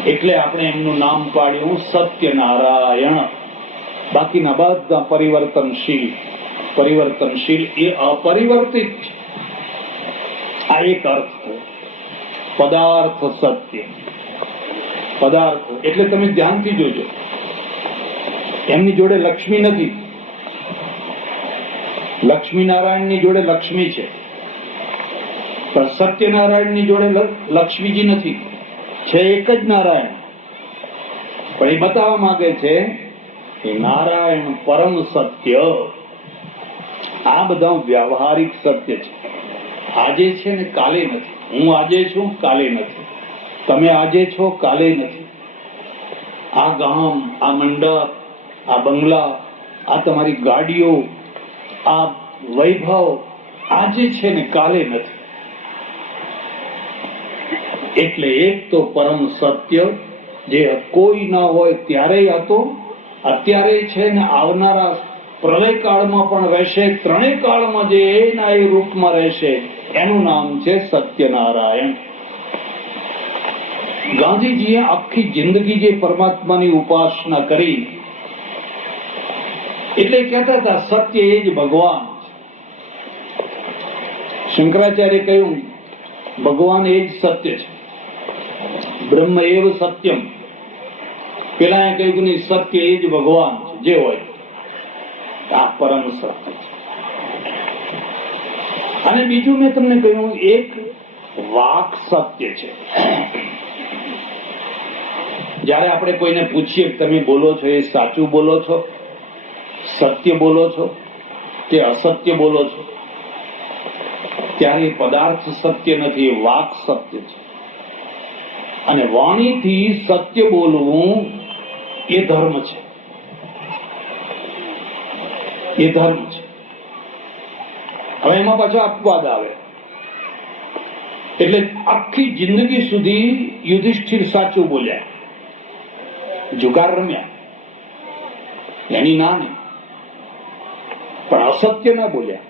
એટલે આપણે એમનું નામ પાડ્યું સત્યનારાયણ. બાકીના બધા પરિવર્તનશીલ. પરિવર્તનશીલ એ અપરિવર્તિત છે. આ એક અર્થ થયો. પદાર્થ સત્ય. પદાર્થ એટલે તમે ધ્યાનથી જોજો, એમની જોડે લક્ષ્મી નથી. લક્ષ્મીનારાયણની જોડે લક્ષ્મી છે, પણ સત્યનારાયણની જોડે લક્ષ્મીજી નથી. છે એક જ નારાયણ. પણ એ બતાવવા માંગે છે કે નારાયણ પરમ સત્ય. આ બધા વ્યવહારિક સત્ય છે. આજે છે ને કાલે નથી. હું આજે છું, કાલે નથી. તમે આજે છો, કાલે નથી. આ ગામ, આ મંડપ, આ બંગલા, આ તમારી ગાડીઓ, આ વૈભવ આજે છે ને કાલે નથી. એટલે એક તો પરમ સત્ય જે કોઈ ન હોય ત્યારે હતો, અત્યારે છે ને આવનારા પ્રલય કાળમાં પણ રહેશે. ત્રણેય કાળમાં જે એના એ રૂપમાં રહેશે, એનું નામ છે સત્યનારાયણ. ગાંધીજીએ આખી જિંદગી જે પરમાત્માની ઉપાસના કરી, એટલે કહેતા હતા સત્ય એ જ ભગવાન છે. શંકરાચાર્ય કહ્યું ભગવાન એ જ સત્ય છે, બ્રહ્મ એવ સત્યમ. પેલા એ કહ્યું કે નહીં, સત્ય એ જ ભગવાન છે, જે હોય આ પરમ સત્ય છે. અને બીજું મેં તમને કહ્યું, એક વાક સત્ય છે. જયારે આપણે કોઈને પૂછીએ તમે બોલો છો એ સાચું બોલો છો, સત્ય બોલો છો કે અસત્ય બોલો છો, ત્યારે એ પદાર્થ સત્ય નથી, એ વાક સત્ય છે. અને વાણીથી સત્ય બોલવું એ ધર્મ છે. એ ધર્મ છે. હવે એમાં પાછો અપવાદ આવે. એટલે આખી જિંદગી સુધી યુધિષ્ઠિર સાચું બોલ્યા, જુગાર રમ્યા, એની ના નહીં, પણ અસત્ય ના બોલ્યા.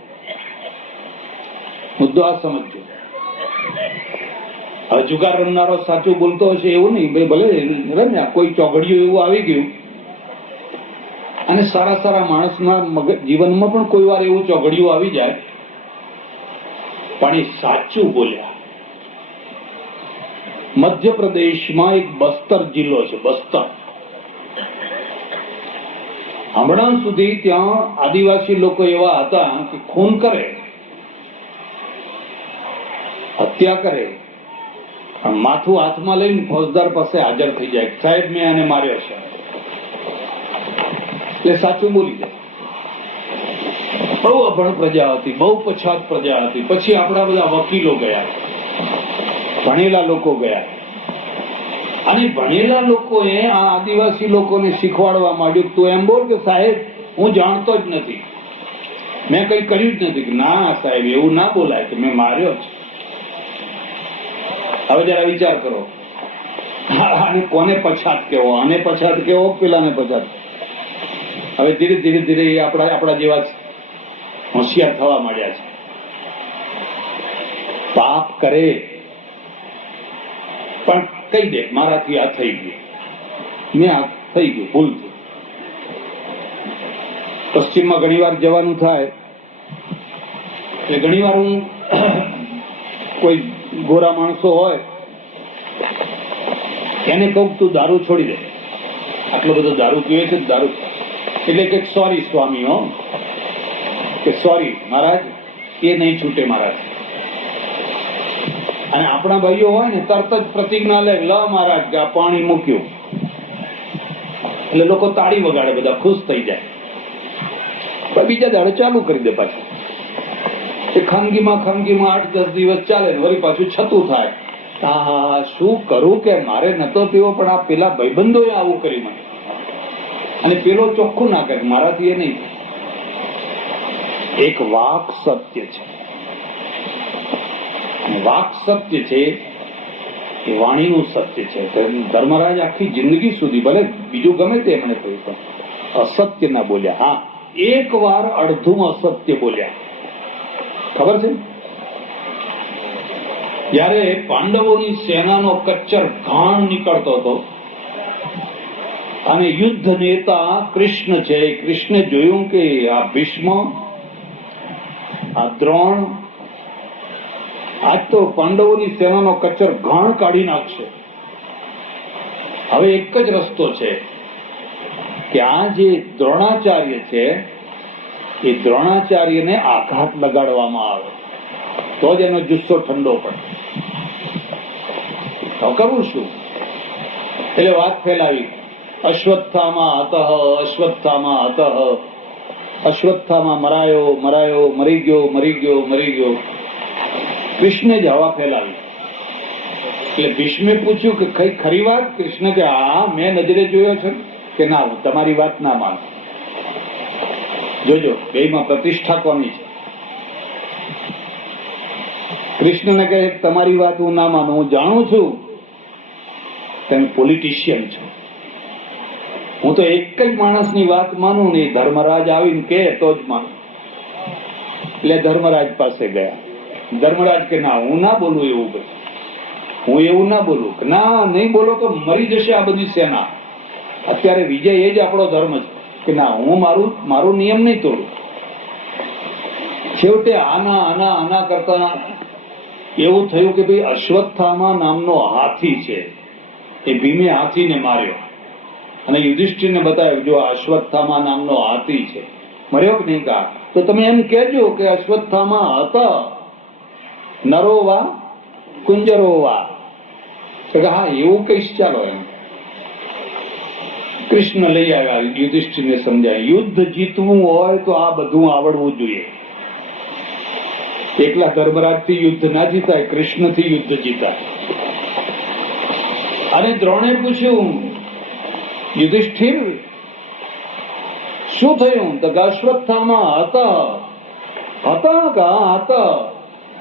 મુદ્દો આ સમજો. હવે જુગાર રમનારો સાચું બોલતો હશે એવું નહીં, ભાઈ ભલે રમ્યા, કોઈ ચોઘડિયું એવું આવી ગયું અને અને સારા સારા માણસના જીવનમાં પણ કોઈ વાર એવું ચોઘડિયું આવી જાય, પણ એ સાચું બોલ્યા. મધ્યપ્રદેશમાં એક બસ્તર જિલ્લો છે, બસ્તર. હમણાં સુધી ત્યાં આદિવાસી લોકો એવા હતા કે ખૂન કરે, હત્યા કરે, માથું હાથમાં લઈને ફોજદાર પાસે હાજર થઈ જાય, સાહેબ મેં આને માર્યો છે, એટલે સાચું બોલી દે. બહુ અભણ પ્રજા હતી, બહુ પછાત પ્રજા હતી. પછી આપણા બધા વકીલો ગયા, ભણેલા લોકો ગયા, અને ભણેલા લોકોએ આ આદિવાસી લોકોને શીખવાડવા માંડ્યું, તું એમ બોલ કે સાહેબ હું જાણતો જ નથી, મેં કઈ કર્યું જ નથી. ના સાહેબ એવું ના બોલાય કે મેં માર્યો છે. હવે જરા વિચાર કરો, આને કોને પછાત કેવો, આને પછાત કેવો, પેલાને પછાત. હવે ધીરે ધીરે ધીરે આપણા જેવા હોશિયાર થવા માંડ્યા છે. પાપ કરે પણ કહી દે મારાથી આ થઈ ગયું, મેં આ થઈ ગયું, ભૂલ થઈ. પશ્ચિમમાં ઘણી વાર જવાનું થાય એટલે ઘણી વાર હું કોઈ ગોરા માણસો હોય એને કહું તું દારૂ છોડી દે, આટલો બધો દારૂ પીવે છે, દારૂ. એટલે કે સોરી સ્વામી, હો કે સોરી મહારાજ, એ નહીં છૂટે મહારાજ. અને આપણા ભાઈઓ હોય ને તરત જ પ્રતિજ્ઞા લે, લ મહારાજ કે આ પાણી મૂક્યું, એટલે લોકો તાળી વગાડે, બધા ખુશ થઈ જાય. બીજા દાડે ચાલુ કરી દે પાછું. એ ખાનગીમાં 8-10 દિવસ ચાલે ને વળી પાછું છતું થાય. હા શું કરું કે મારે નતો પીવો, પણ આ પેલા ભાઈબંધોએ આવું કર્યું મને, અને પેલો ચોખ્ખું ના કરે, મારાથી એ નહીં. એક વાક સત્ય છે, વાક સત્ય છે એ વાણીનું સત્ય છે. ધર્મરાજ આખી જિંદગી સુધી ભલે બીજું ગમે તે એમણે કહ્યું પણ અસત્ય ના બોલ્યા. હા, એક વાર અડધું અસત્ય બોલ્યા, ખબર છે? જયારે પાંડવોની સેનાનો કચ્ચર ઘાણ નીકળતો હતો અને યુદ્ધ નેતા કૃષ્ણ છે, કૃષ્ણે જોયું કે આ ભીષ્મ, આ દ્રોણ, આજ તો પાંડવોની સેનાનો કચ્ચર ઘાણ કાઢી નાખશે. હવે એક જ રસ્તો છે કે આ જે દ્રોણાચાર્ય છે એ દ્રોણાચાર્યને આઘાત લગાડવામાં આવે તો જ એનો જુસ્સો ઠંડો પડે. તો કરવું શું? એટલે વાત ફેલાવી, અશ્વત્થામા અતઃ, અશ્વત્થામા અતઃ, અશ્વત્થામા મરાયો, મરાયો, મરી ગયો, મરી ગયો, મરી ગયો. કૃષ્ણે જ હવા ફેલાવી. એટલે ભીષ્મે પૂછ્યું કે કઈ ખરી વાત? કૃષ્ણ કે હા, મેં નજરે જોયો છે. કે ના, તમારી વાત ના માનો. જોજો બેમાં પ્રતિષ્ઠા કોની છે. કૃષ્ણને કહે તમારી વાત હું ના માનું, હું જાણું છું તમે પોલિટિશિયન છો, હું તો એક જ માણસની વાત માનું ને ધર્મરાજ આવીને કે તો જ માનું. એટલે ધર્મરાજ પાસે ગયા. ધર્મરાજ કે ના, હું ના બોલું એવું, બધું હું એવું ના બોલું. ના, નહીં બોલો તો મરી જશે આ બધી સેના. અત્યારે વિજય એ જ આપણો ધર્મ છે. કે ના, હું મારું નિયમ નહીં તોડું. છેવટે આના કરતા એવું થયું કે ભાઈ અશ્વત્થામા નામનો હાથી છે, એ ભીમે હાથીને માર્યો અને યુધિષ્ઠિરને બતાવ્યું જો આ અશ્વત્થામા નામનો હાથી છે, મર્યો કે નહીં? કા તો તમે એમ કહેજો કે અશ્વત્થામા હતા નરોવા કુંજરોવા. હા, એવું કહીશ, ચાલો. એમ કૃષ્ણ લઈ આવ્યા, યુધિષ્ઠિરને સમજાય યુદ્ધ જીતવું હોય તો આ બધું આવડવું જોઈએ. એકલા ધર્મરાજથી યુદ્ધ ના જીતાય, કૃષ્ણથી યુદ્ધ જીતાય. અને દ્રોણે પૂછ્યું યુધિષ્ઠિર શું થયું? તો અશ્વત્થામા હતા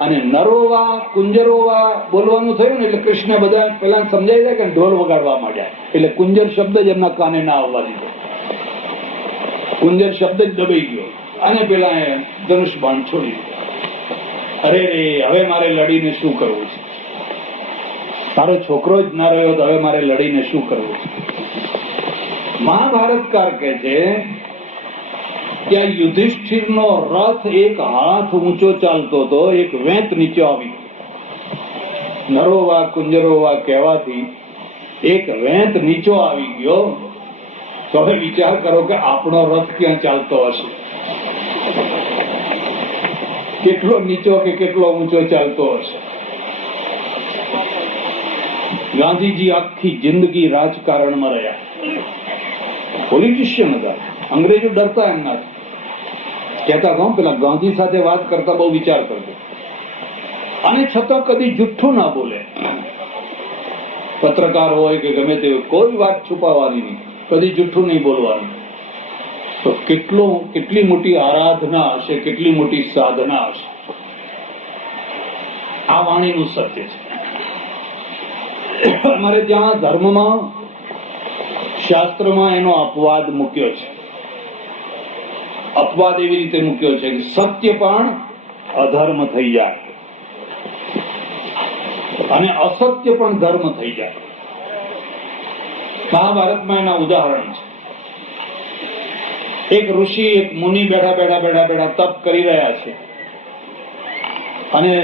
અને નરોવા કુંજરોવા બોલવાનું થયું ને એટલે કૃષ્ણ બધા પેલા સમજાઈ જાય કે ઢોલ વગાડવા માંડ્યા. એટલે કુંજર શબ્દ જ એમના કાને ના આવવા દીધો. કુંજર શબ્દ જ દબાઈ ગયો અને પેલા ધનુષ બાણ છોડી દીધો. અરે રે, હવે મારે લડીને શું કરવું છે? તારો છોકરો જ ના રહ્યો તો હવે મારે લડીને શું કરવું છે? મહાભારતકાર કહે છે ત્યાં યુધિષ્ઠિરનો રથ એક હાથ ઊંચો ચાલતો હતો, એક વેંત નીચે આવી, નરોવા કુંજરોવા કહેવાથી એક વેંત નીચો આવી ગયો. તો હવે વિચાર કરો કે આપણો રથ ક્યાં ચાલતો હશે, કેટલો નીચો કે કેટલો ઊંચો ચાલતો હશે. ગાંધીજી આખી જિંદગી રાજકારણમાં રહ્યા, પોલિટિશિયન હતા. અંગ્રેજો ડરતા એમના, કહેતા કહું પેલા ગાંધી સાથે વાત કરતા બહુ વિચાર કરજો, અને છતાં કદી જુઠ્ઠું ના બોલે. પત્રકાર હોય કે ગમે તે કોઈ વાત છુપાવવાની નહીં, કદી જુઠ્ઠું નહીં બોલવાનું. તો કેટલી મોટી આરાધના હશે, કેટલી મોટી સાધના હશે. આ વાણીનું સત્ય છે. અમારે ત્યાં ધર્મમાં, શાસ્ત્રમાં એનો અપવાદ મૂક્યો છે. અપવાદ એવી રીતે મૂક્યો છે કે સત્ય પણ અધર્મ થઈ જાય અને અસત્ય પણ ધર્મ થઈ જાય. મહાભારતમાં એના ઉદાહરણ છે. એક ઋષિ, એક મુનિ બેઠા તપ કરી રહ્યા છે, અને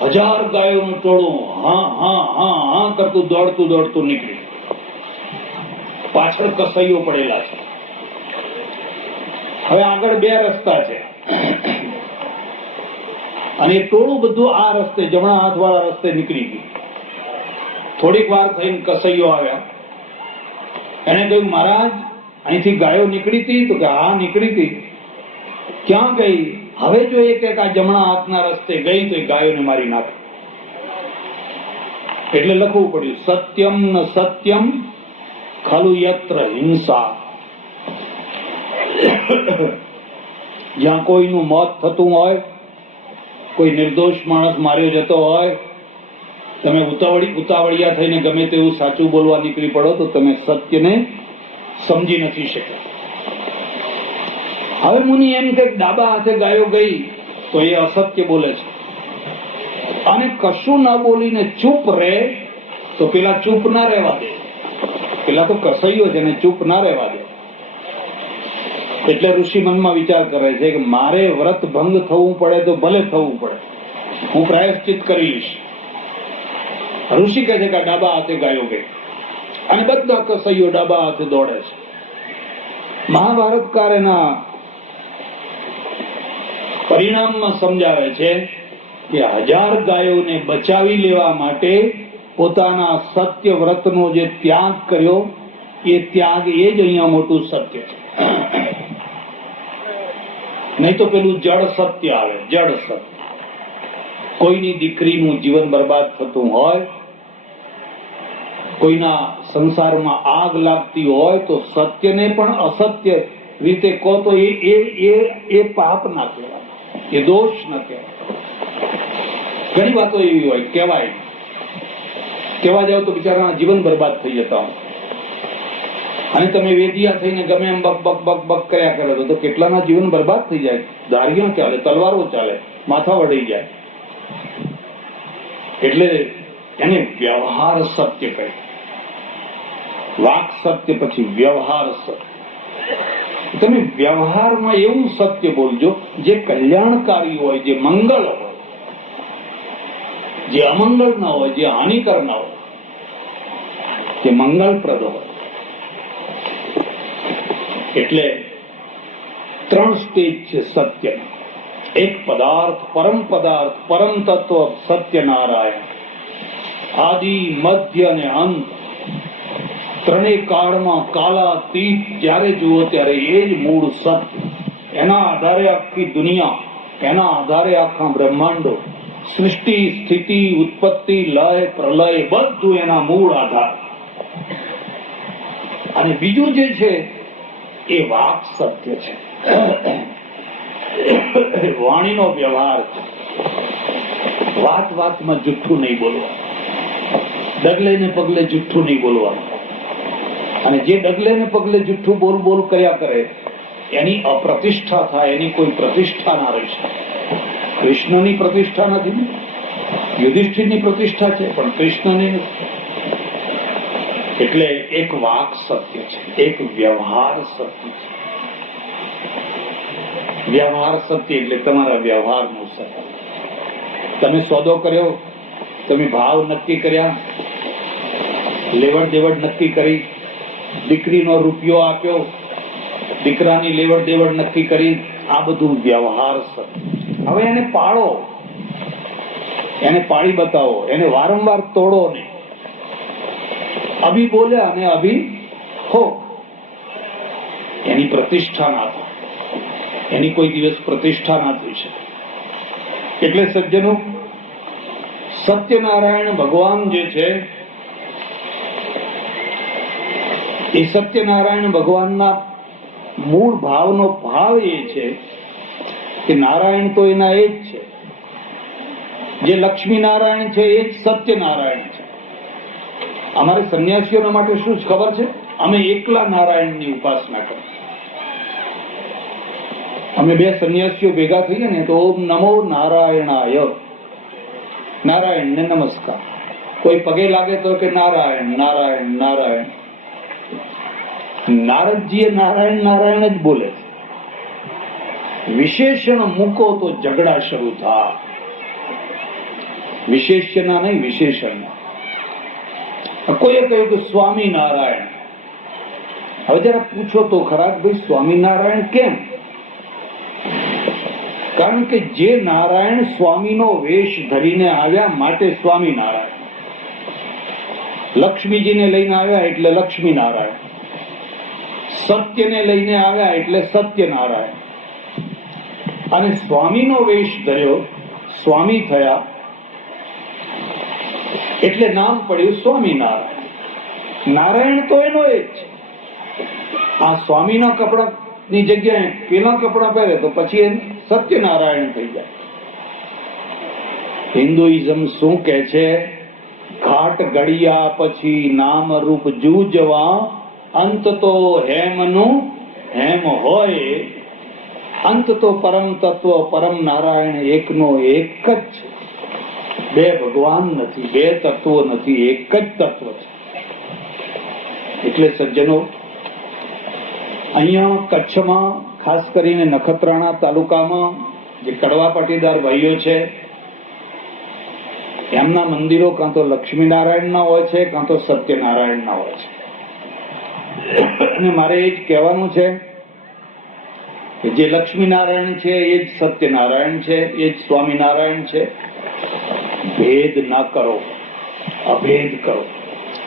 1000 ગાયોનું ટોળું હા હા હા હા કરતું દોડતું નીકળ્યું. પાછળ કસાઈઓ પડેલા છે. હવે આગળ 2 રસ્તા છે, અને એ ટોળું બધું આ રસ્તે, જમણા હાથવાળા રસ્તે નીકળી ગયું. થોડીક વાર થઈને કસાઈઓ આવ્યા. એને કહ્યું, મહારાજ અહીંથી ગાયો નીકળી હતી? તો કે હા નીકળી હતી. ક્યાં ગઈ? હવે જો એ કે આ જમણા હાથના રસ્તે ગઈ તો એ ગાયોને મારી નાખે. એટલે લખવું પડ્યું, સત્યમ ન સત્યમ ખલુ યત્ર હિંસા. જ્યાં કોઈનું મોત થતું હોય, કોઈ નિર્દોષ માણસ માર્યો જતો હોય, તમે ઉતાવળિયા થઈને ગમે તેવું સાચું બોલવા નીકળી પડો તો તમે સત્યને સમજી નથી શક્યા. હવે મુનિ એમ કે ડાબા હાથે ગાયો ગઈ તો એ અસત્ય બોલે છે, અને કશું ના બોલીને ચૂપ રહે તો પેલા ચૂપ ના રહેવા દે. પેલા તો કસાઈઓ છે ને ચૂપ ના રહેવા દે. એટલે ઋષિ મનમાં વિચાર કરે છે કે મારે વ્રત ભંગ થવું પડે તો ભલે થવું પડે, હું પ્રાયશ્ચિત કરી લઈશ. ઋષિ કહે છે કે ડાબા હાથે ગાયો ગઈ, અને બધા કસાઈઓ ડાબા હાથે દોડે છે. મહાભારતકાર એના પરિણામમાં સમજાવે છે કે 1000 ગાયોને બચાવી લેવા માટે પોતાના સત્ય વ્રતનો જે ત્યાગ કર્યો, એ ત્યાગ એ જ અહીંયા મોટું સત્ય છે. નહીં તો પેલું જડ સત્ય આવે, જડ સત્ય. કોઈની દીકરીનું જીવન બરબાદ થતું હોય, કોઈના સંસારમાં આગ લાગતી હોય, તો સત્યને પણ અસત્ય રીતે કહો તો એ પાપ ના કહેવાય, એ દોષ ના કહેવાય. ઘણી વાતો એવી હોય કહેવા જાવ તો બિચારાના જીવન બરબાદ થઈ જતા હોય, અને તમે વેદિયા થઈને ગમે એમ બક બક બક બક કર્યા કરો તો કેટલાના જીવન બરબાદ થઈ જાય. દારીઓ ચાલે, તલવારો ચાલે, માથા વળી જાય. એટલે એને વ્યવહાર સત્ય કહે. વાક સત્ય પછી વ્યવહાર સત્ય. તમે વ્યવહારમાં એવું સત્ય બોલજો જે કલ્યાણકારી હોય, જે મંગળ હોય, જે અમંગળ ના હોય, જે હાનિકર ના હોય, જે મંગળપ્રદ હોય. એટલે 3 સ્ટેજ છે સત્ય. એક પદાર્થ, પરમ તત્વ સત્યનારાયણ, આદિ મધ્ય અને અંત. ત્રણેય કાળમાં કાલાતીત, જ્યારે જુઓ ત્યારે એ જ મૂળ સત્ય. એના આધારે આખી દુનિયા, એના આધારે આખા બ્રહ્માંડો, સૃષ્ટિ, સ્થિતિ, ઉત્પત્તિ, લય, પ્રલય, બધું એના મૂળ આધાર. અને બીજું જે છે એ વાક સત્ય છે, વાણીનો વ્યવહાર છે. વાતમાં જુઠ્ઠું નહીં બોલવાનું, ડગલે ને પગલે જુઠ્ઠું નહીં બોલવાનું. અને જે ડગલે ને પગલે જુઠ્ઠું બોલ કર્યા કરે એની અપ્રતિષ્ઠા થાય, એની કોઈ પ્રતિષ્ઠા ના રહી શકે. કૃષ્ણની પ્રતિષ્ઠા નથી, યુધિષ્ઠિરની પ્રતિષ્ઠા છે, પણ કૃષ્ણની નથી. એટલે એક વાક સત્ય છે, એક વ્યવહાર સત્ય છે. વ્યવહાર સત્ય એટલે તમારા વ્યવહારનું સત્ય. તમે સોદો કર્યો, તમે ભાવ નક્કી કર્યા, લેવડ દેવડ નક્કી કરી, દીકરીનો રૂપિયો આપ્યો, દીકરાની લેવડ દેવડ નક્કી કરી, આ બધું વ્યવહાર સત્ય. હવે એને પાળો, એને પાળી બતાવો, એને વારંવાર તોડો નહીં. અભી બોલ્યા અને અભી હો, એની પ્રતિષ્ઠા ના થાય, એની કોઈ દિવસ પ્રતિષ્ઠા ના થઈ શકે. એટલે સજ્જનો, સત્યનારાયણ ભગવાન જે છે એ સત્યનારાયણ ભગવાનના મૂળ ભાવનો ભાવ એ છે કે નારાયણ તો એના એ જ છે. જે લક્ષ્મી નારાયણ છે એ જ સત્યનારાયણ છે. અમારે સંન્યાસીઓના માટે શું જ ખબર છે? અમે એકલા નારાયણની ઉપાસના કરીએ. અમે બે સંન્યાસીઓ ભેગા થઈએ ને તો ઓમ નમો નારાયણાય, નારાયણને નમસ્કાર. કોઈ પગે લાગે તો કે નારાયણ નારાયણ નારાયણ. નારદજીએ નારાયણ નારાયણ જ બોલે છે. વિશેષણ મૂકો તો ઝઘડા શરૂ થાય. વિશેષના નહીં, વિશેષણના. કોઈએ કહ્યું કે સ્વામિનારાયણ. હવે જરા પૂછો તો ખરા, ભાઈ સ્વામિનારાયણ કેમ? કારણ કે જે નારાયણ સ્વામીનો વેશ ધરીને આવ્યા માટે સ્વામિનારાયણ. લક્ષ્મીજીને લઈને આવ્યા એટલે લક્ષ્મીનારાયણ. સત્યને લઈને આવ્યા એટલે સત્યનારાયણ. અને સ્વામીનો વેશ ધર્યો, સ્વામી થયા એટલે નામ પડ્યું સ્વામિનારાયણ. નારાયણ તો એનો એ જ છે. આ સ્વામીના કપડાની જગ્યાએ પેલા કપડા પહેરે તો પછી એ સત્યનારાયણ થઈ જાય. હિન્દુઇઝમ શું કે છે? ઘાટ ગળ્યા પછી નામ રૂપ જૂજવા, અંત તો હેમનું હેમ હોય. અંત તો પરમ તત્વ પરમ નારાયણ એકનો એક જ છે. બે ભગવાન નથી, બે તત્વો નથી, એક જ તત્વ છે. એટલે સજ્જનો, અહીંયા કચ્છમાં ખાસ કરીને નખત્રાણા તાલુકામાં જે કડવા પાટીદાર ભાઈઓ છે એમના મંદિરો કાં તો લક્ષ્મીનારાયણના હોય છે કાં તો સત્યનારાયણના હોય છે. અને મારે એ જ કહેવાનું છે કે જે લક્ષ્મીનારાયણ છે એ જ સત્યનારાયણ છે, એ જ સ્વામિનારાયણ છે. ભેદ ના કરો, અભેદ કરો,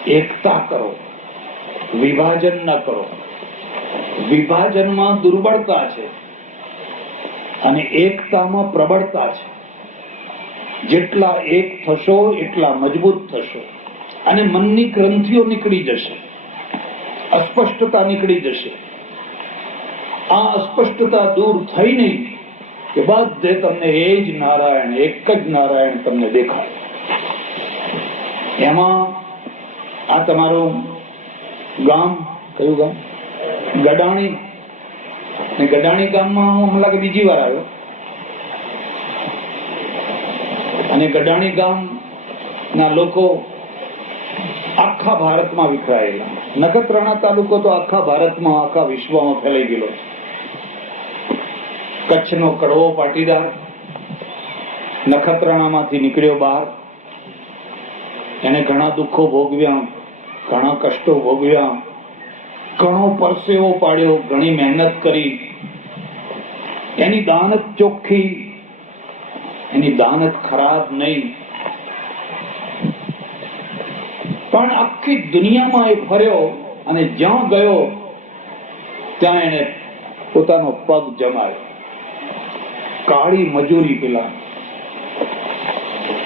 એકતા કરો, વિભાજન ન કરો. વિભાજનમાં દુર્બળતા છે અને એકતામાં પ્રબળતા છે. જેટલા એક થશો એટલા મજબૂત થશો અને મનની ગ્રંથિઓ નીકળી જશે, અસ્પષ્ટતા નીકળી જશે. આ અસ્પષ્ટતા દૂર થઈ નહીં કે બધે તમને એ જ નારાયણ, એક જ નારાયણ તમને દેખાય. એમાં આ તમારું ગામ કયું ગામ? ગડાણી. ગડાણી ગામમાં હું હમણાં કે બીજી વાર આવ્યો અને ગડાણી ગામ ના લોકો આખા ભારતમાં વિખરાયેલા. નખત્રાણા તાલુકો તો આખા ભારતમાં, આખા વિશ્વમાં ફેલાઈ ગયેલો છે. કચ્છનો કડવો પાટીદાર નખત્રાણામાંથી નીકળ્યો બહાર. એને ઘણા દુઃખો ભોગવ્યા, ઘણા કષ્ટો ભોગવ્યા, ઘણો પરસેવો પાડ્યો, ઘણી મહેનત કરી. એની દાનત ચોખ્ખી, એની દાનત ખરાબ નહીં. પણ આખી દુનિયામાં એ ફર્યો અને જ્યાં ગયો ત્યાં એને પોતાનો પગ જમાયો. કાળી મજૂરી, પેલા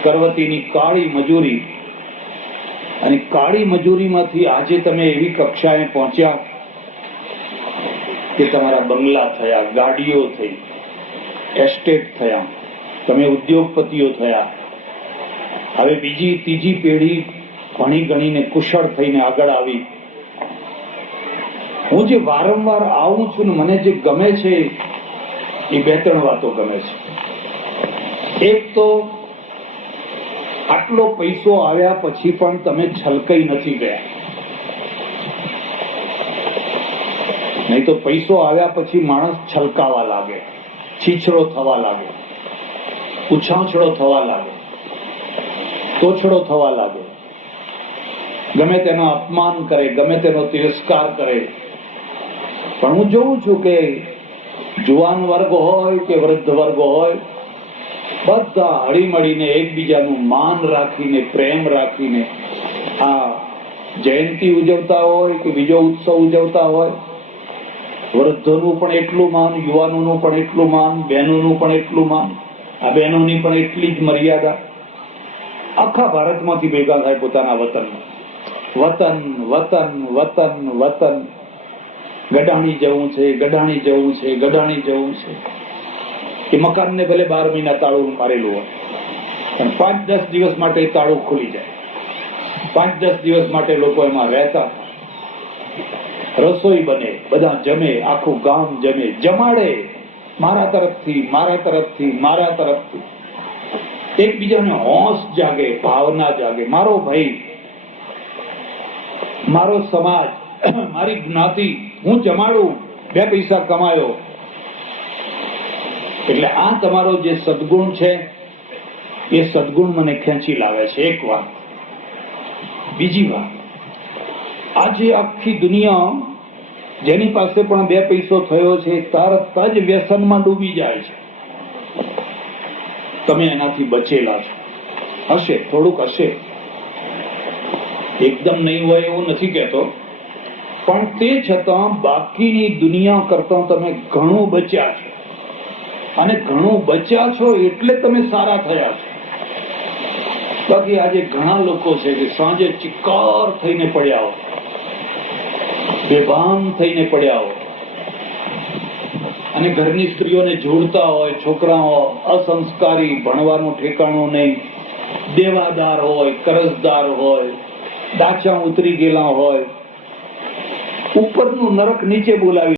કરવતીની કાળી મજૂરી. અને કાળી મજૂરીમાંથી આજે તમે એવી કક્ષાએ પહોંચ્યા કે તમારા બંગલા થયા, ગાડીઓ થઈ, એસ્ટેટ થયા, તમે ઉદ્યોગપતિઓ થયા. હવે બીજી ત્રીજી પેઢી ભણી ગણીને કુશળ થઈને આગળ આવી. હું જે વારંવાર આવું છું ને મને જે ગમે છે એ બે ત્રણ વાતો ગમે છે. એક તો આટલો પૈસો આવ્યા પછી પણ તમે છલકાઈ નથી ગયા. નહીં તો પૈસો આવ્યા પછી માણસ છલકાવા લાગે. છીછરો થવા લાગે, ઉછાંછળો થવા લાગે, તોછડો થવા લાગે, ગમે તેનો અપમાન કરે, ગમે તેનો તિરસ્કાર કરે. પણ હું જોઉં છું કે જુવાન વર્ગ હોય કે વૃદ્ધ વર્ગ હોય, બધા હળીમળીને એકબીજાનું માન રાખીને, પ્રેમ રાખીને આ જયંતિ ઉજવતા હોય કે બીજો ઉત્સવ ઉજવતા હોય, વૃદ્ધોનું પણ એટલું માન, યુવાનોનું પણ એટલું માન, બહેનોનું પણ એટલું માન, આ બહેનોની પણ એટલી જ મર્યાદા. આખા ભારતમાંથી ભેગા થાય પોતાના વતનમાં. વતન વતન વતન વતન, ગડાણી જવું છે, ગડાણી જવું છે, ગડાણી જવું છે. એ મકાનને ભલે 12 મહિના તાળું મારેલું હોય, પણ 5-10 દિવસ માટે તાળું ખુલી જાય. 5-10 દિવસ માટે લોકો એમાં રહેતા, રસોઈ બને, બધા જમે, આખું ગામ જમે, જમાડે, મારા તરફથી, મારા તરફથી, મારા તરફથી. એકબીજાને હોશ જાગે, ભાવના જાગે. મારો ભાઈ, મારો સમાજ, મારી જ્ઞાતિ, હું જમાડું, 2 પૈસા કમાયો. એટલે આ તમારો જે સદગુણ છે, એ સદગુણ મને ખેંચી લાવે છે. એક વાત. બીજી વાત, આજે આખી દુનિયા જેની પાસે પણ 2 પૈસો થયો છે, તરત જ વ્યસનમાં ડૂબી જાય છે. તમે એનાથી બચેલા છો. હશે, થોડુંક હશે, એકદમ નહીં હોય એવું નથી કહેતો, પણ તે છતાં બાકીની દુનિયા કરતા તમે ઘણું બચ્યા છો. અને ઘણું બચ્યા છો એટલે તમે સારા થયા છો. બાકી આજે ઘણા લોકો છે કે સાંજે ચિક્કાર થઈને પડ્યા હોય, બેભાન થઈને પડ્યા હોય, અને ઘરની સ્ત્રીઓને જોડતા હોય, છોકરાઓ અસંસ્કારી, ભણવાનું ઠેકાણું નહીં, દેવાદાર હોય, કરજદાર હોય, ડાચા ઉતરી ગયેલા હોય, ઉપરનું નરક નીચે બોલાવી